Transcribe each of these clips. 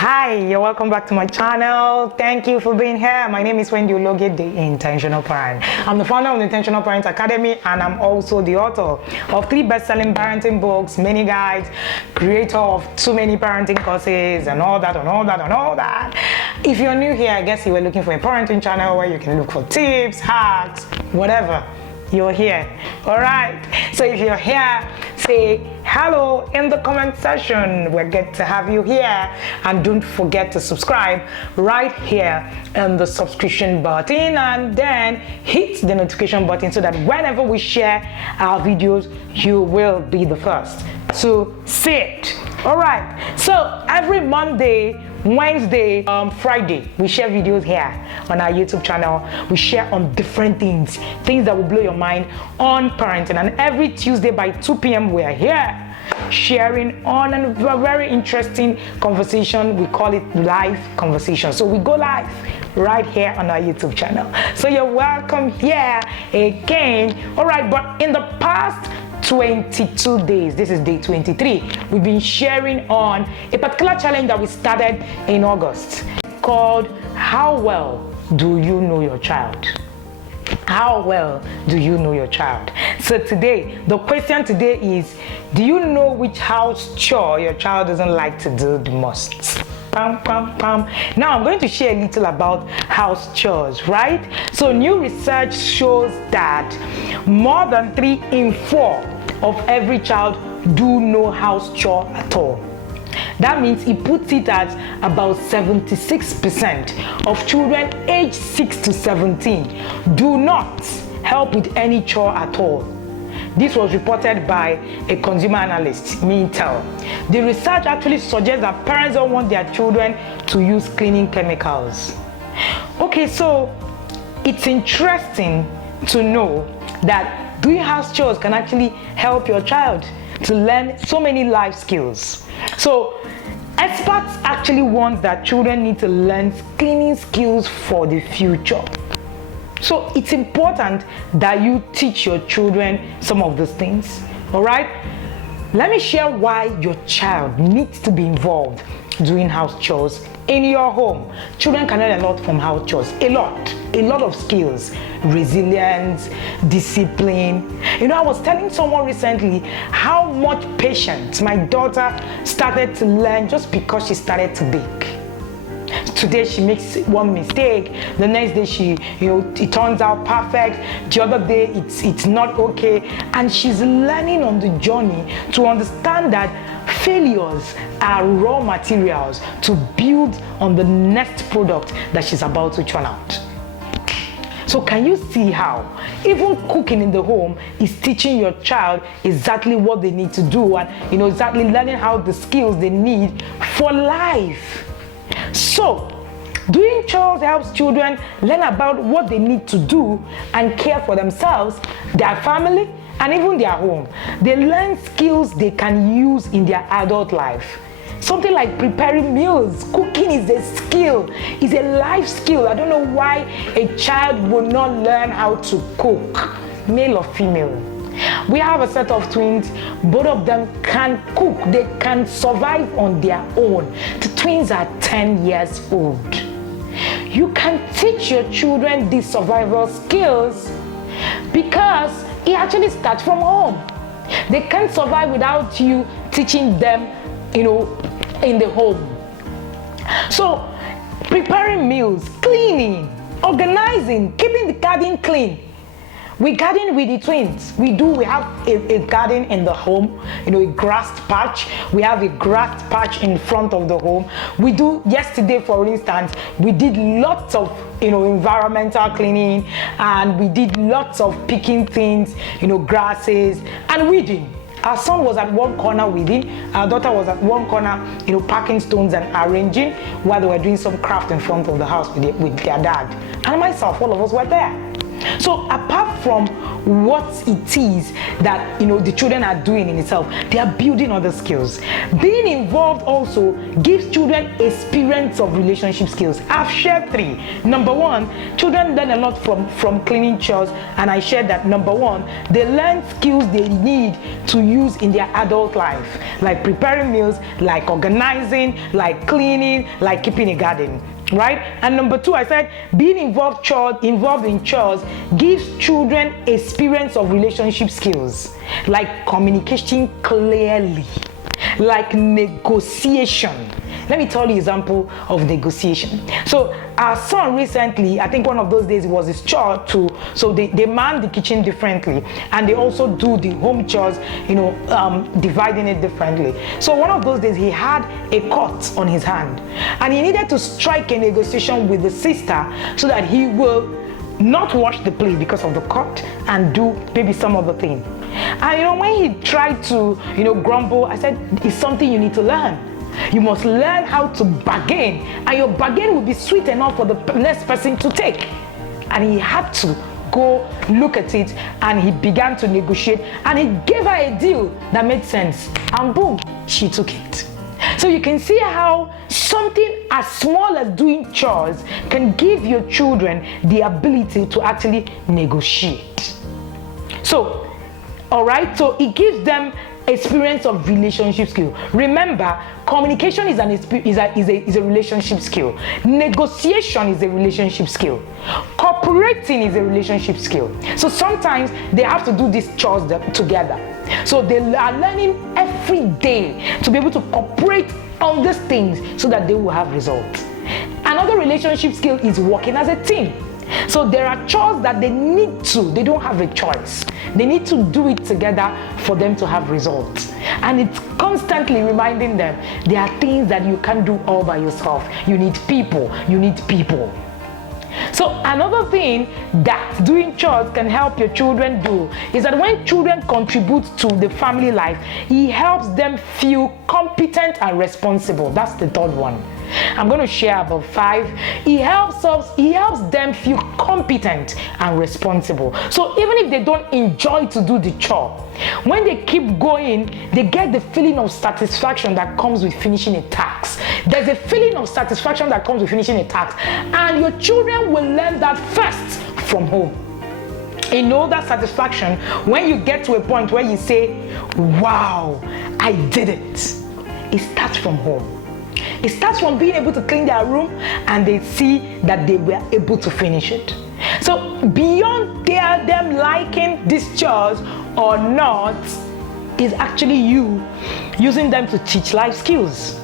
Hi, you're welcome back to my channel. Thank you for being here. My name is Wendy Ologe, the Intentional Parent. I'm the founder of the Intentional Parent Academy, and I'm also the author of 3 best-selling parenting books, many guides, creator of too many parenting courses, and all that. If you're new here, I guess you were looking for a parenting channel where you can look for tips, hacks, whatever. You're here. All right. So if you're here, say hello in the comment section. We're glad to have you here. And don't forget to subscribe right here in the subscription button, and then hit the notification button so that whenever we share our videos, you will be the first to see it. All right. So every Monday, Wednesday, Friday, we share videos here on our YouTube channel. We share on different things that will blow your mind on parenting. And every Tuesday by 2 p.m. we're here sharing on a very interesting conversation. We call it live conversation. So we go live right here on our YouTube channel. So you're welcome here again. All right, but in the past 22 days, this is day 23, we've been sharing on a particular challenge that we started in August called How Well Do You Know Your Child? How well do you know your child? So today, the question today is, do you know which house chore your child doesn't like to do the most? Now I'm going to share a little about house chores, right? So new research shows that more than 3 in 4 of every child do no house chore at all. That means it puts it at about 76% of children aged 6 to 17 do not help with any chore at all. This was reported by a consumer analyst, Mintel. The research actually suggests that parents don't want their children to use cleaning chemicals. Okay, so it's interesting to know that doing house chores can actually help your child to learn so many life skills. So experts actually want that children need to learn cleaning skills for the future. So it's important that you teach your children some of these things. All right? Let me share why your child needs to be involved doing house chores in your home. Children can learn a lot from house chores. A lot of skills, resilience, discipline. You know, I was telling someone recently how much patience my daughter started to learn just because she started to bake. Today she makes one mistake, the next day it turns out perfect, the other day it's not okay, and she's learning on the journey to understand that failures are raw materials to build on the next product that she's about to churn out. So can you see how even cooking in the home is teaching your child exactly what they need to do, and exactly learning how the skills they need for life. So doing chores helps children learn about what they need to do and care for themselves, their family, and even their home. They learn skills they can use in their adult life. Something like preparing meals. Cooking is a skill, is a life skill. I don't know why a child will not learn how to cook, male or female. We have a set of twins. Both of them can cook. They can survive on their own. The twins are 10 years old. You can teach your children these survival skills because it actually starts from home. They can't survive without you teaching them, in the home. So preparing meals, cleaning, organizing, keeping the garden clean. We garden with the twins. We have a garden in the home, a grass patch. We have a grass patch in front of the home. We do, yesterday for instance, we did lots of environmental cleaning, and we did lots of picking things, grasses and weeding. Our son was at one corner weeding, our daughter was at one corner, packing stones and arranging while they were doing some craft in front of the house with their dad. And myself, all of us were there. So apart from what it is that the children are doing in itself, they are building other skills. Being involved also gives children experience of relationship skills. I've shared 3. Number 1, children learn a lot from cleaning chores, and I shared that number 1, they learn skills they need to use in their adult life, like preparing meals, like organizing, like cleaning, like keeping a garden. Right? And number 2, I said being involved in chores gives children experience of relationship skills, like communication clearly, like negotiation. Let me tell you an example of negotiation. So our son recently, I think one of those days it was his chore so they man the kitchen differently, and they also do the home chores, dividing it differently. So one of those days he had a cut on his hand, and he needed to strike a negotiation with the sister so that he will not wash the plate because of the cut and do maybe some other thing. And when he tried to grumble, I said, it's something you need to learn. You must learn how to bargain, and your bargain will be sweet enough for the next person to take. And he had to go look at it, and he began to negotiate, and he gave her a deal that made sense, and boom, she took it. So you can see how something as small as doing chores can give your children the ability to actually negotiate. So, all right, so it gives them experience of relationship skill. Remember, communication is a relationship skill. Negotiation is a relationship skill. Cooperating is a relationship skill. So sometimes they have to do these chores together. So they are learning every day to be able to cooperate on these things so that they will have results. Another relationship skill is working as a team. So there are chores that they don't have a choice. They need to do it together for them to have results. And it's constantly reminding them there are things that you can't do all by yourself. You need people. So another thing that doing chores can help your children do is that when children contribute to the family life, it helps them feel competent and responsible. That's the third one. I'm going to share about 5. It helps them feel competent and responsible. So even if they don't enjoy to do the chore, when they keep going, they get the feeling of satisfaction that comes with finishing a task. There's a feeling of satisfaction that comes with finishing a task, and your children will learn that first from home. That satisfaction when you get to a point where you say, wow, I did it. It starts from home. It starts from being able to clean their room, and they see that they were able to finish it. So beyond them liking these chores or not, is actually you using them to teach life skills.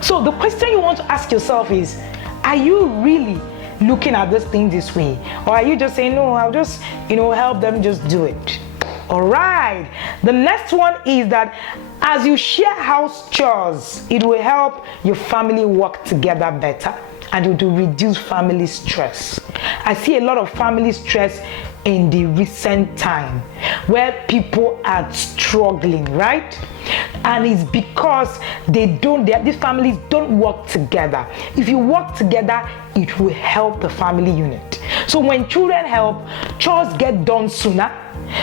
So the question you want to ask yourself is, are you really looking at this thing this way? Or are you just saying, no, I'll just, help them just do it? All right. The next one is that as you share house chores, it will help your family work together better, and it will reduce family stress. I see a lot of family stress in the recent time where people are struggling, right? And it's because these families don't work together. If you work together, it will help the family unit. So when children help, chores get done sooner.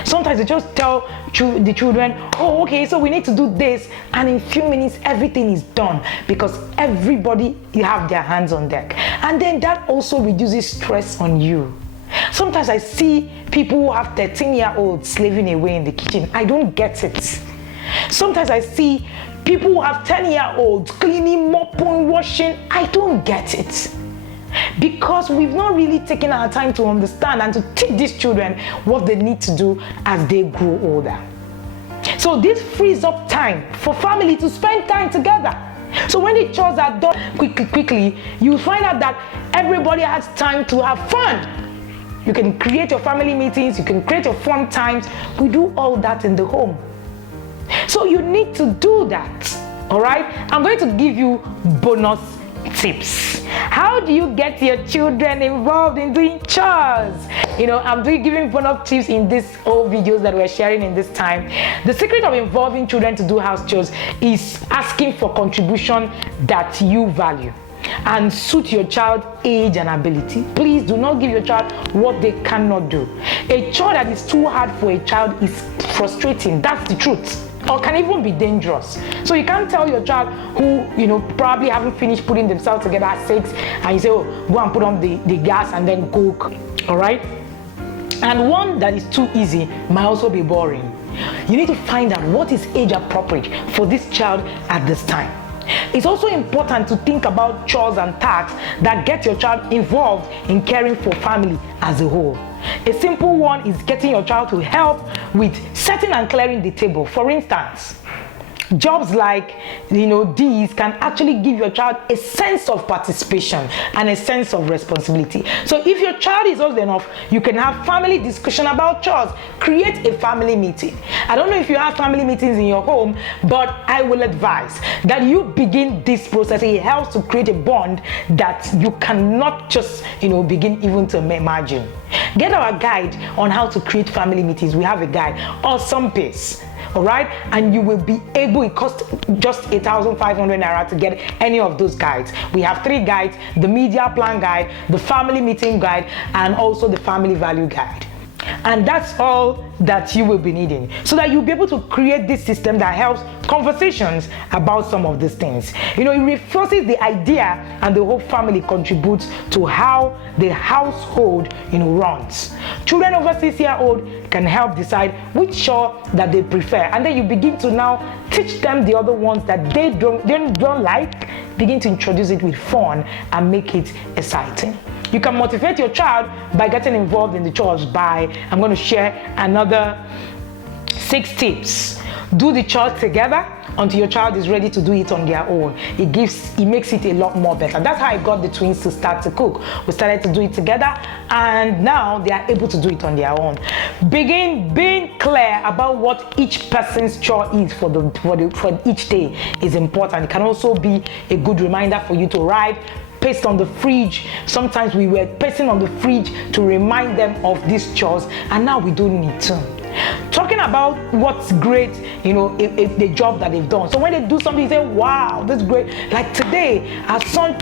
Sometimes they just tell the children, oh, okay, so we need to do this, and in a few minutes everything is done because everybody have their hands on deck. And then that also reduces stress on you. Sometimes I see people who have 13-year-olds slaving away in the kitchen. I don't get it. Sometimes I see people who have 10-year-olds cleaning, mopping, washing. I don't get it. Because we've not really taken our time to understand and to teach these children what they need to do as they grow older. So this frees up time for family to spend time together. So when the chores are done quickly, you find out that everybody has time to have fun. You can create your family meetings, you can create your fun times. We do all that in the home. So you need to do that, all right? I'm going to give you bonus tips. How do you get your children involved in doing chores? I'm giving bonus tips in these old videos that we're sharing in this time. The secret of involving children to do house chores is asking for contribution that you value. and suit your child's age and ability. Please do not give your child what they cannot do. A chore that is too hard for a child is frustrating. That's the truth. Or can even be dangerous. So you can't tell your child who, probably haven't finished putting themselves together at 6, and you say, oh, go and put on the gas and then cook. All right? And one that is too easy might also be boring. You need to find out what is age appropriate for this child at this time. It's also important to think about chores and tasks that get your child involved in caring for family as a whole. A simple one is getting your child to help with setting and clearing the table. For instance, jobs like these can actually give your child a sense of participation and a sense of responsibility. So if your child is old enough, you can have family discussion about chores. Create a family meeting. I don't know if you have family meetings in your home, but I will advise that you begin this process. It helps to create a bond that you cannot just begin even to imagine. Get our guide on how to create family meetings. We have a guide, Awesome Pace. All right, and you will be able, it costs just 8,500 naira to get any of those guides. We have 3 guides: the media plan guide, the family meeting guide, and also the family value guide. And that's all that you will be needing, so that you'll be able to create this system that helps conversations about some of these things. It reinforces the idea, and the whole family contributes to how the household runs. Children over 6-year-old can help decide which chore that they prefer, and then you begin to now teach them the other ones that they don't like. Begin to introduce it with fun and make it exciting. You can motivate your child by getting involved in the chores I'm going to share another 6 tips. Do the chores together until your child is ready to do it on their own. It makes it a lot more better. That's how I got the twins to start to cook. We started to do it together, and now they are able to do it on their own. Begin being clear about what each person's chore is for each day is important. It can also be a good reminder for you to write. Paste on the fridge. Sometimes we were pasting on the fridge to remind them of these chores, and now we don't need to. Talking about what's great, if the job that they've done. So when they do something, you say, wow, that's great. Like today, our son,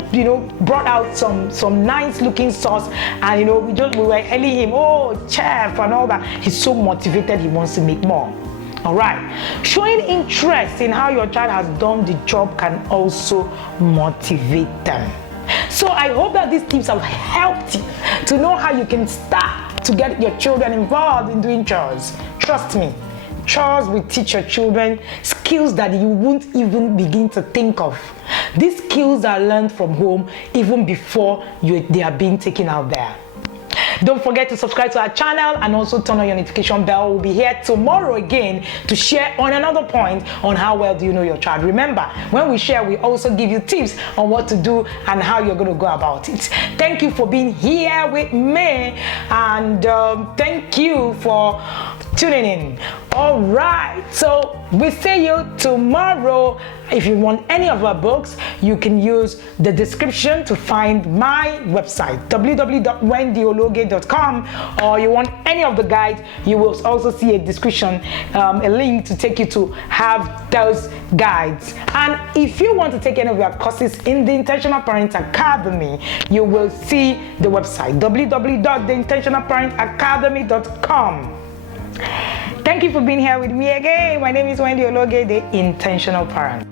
brought out some nice looking sauce, and we were hailing him, oh, chef, and all that. He's so motivated, he wants to make more. All right. Showing interest in how your child has done the job can also motivate them. So I hope that these tips have helped you to know how you can start to get your children involved in doing chores. Trust me, chores will teach your children skills that you won't even begin to think of. These skills are learned from home even before they are being taken out there. Don't forget to subscribe to our channel and also turn on your notification bell. We'll be here tomorrow again to share on another point on how well do you know your child. Remember, when we share, we also give you tips on what to do and how you're going to go about it. Thank you for being here with me, and thank you for tuning in. All right, so we see you tomorrow. If you want any of our books, you can use the description to find my website, www.wendyologe.com, or you want any of the guides, you will also see a description, a link to take you to have those guides. And if you want to take any of your courses in the Intentional Parent Academy, you will see the website, www.theintentionalparentacademy.com. Thank you for being here with me again. My name is Wendy Ologe, the Intentional Parent.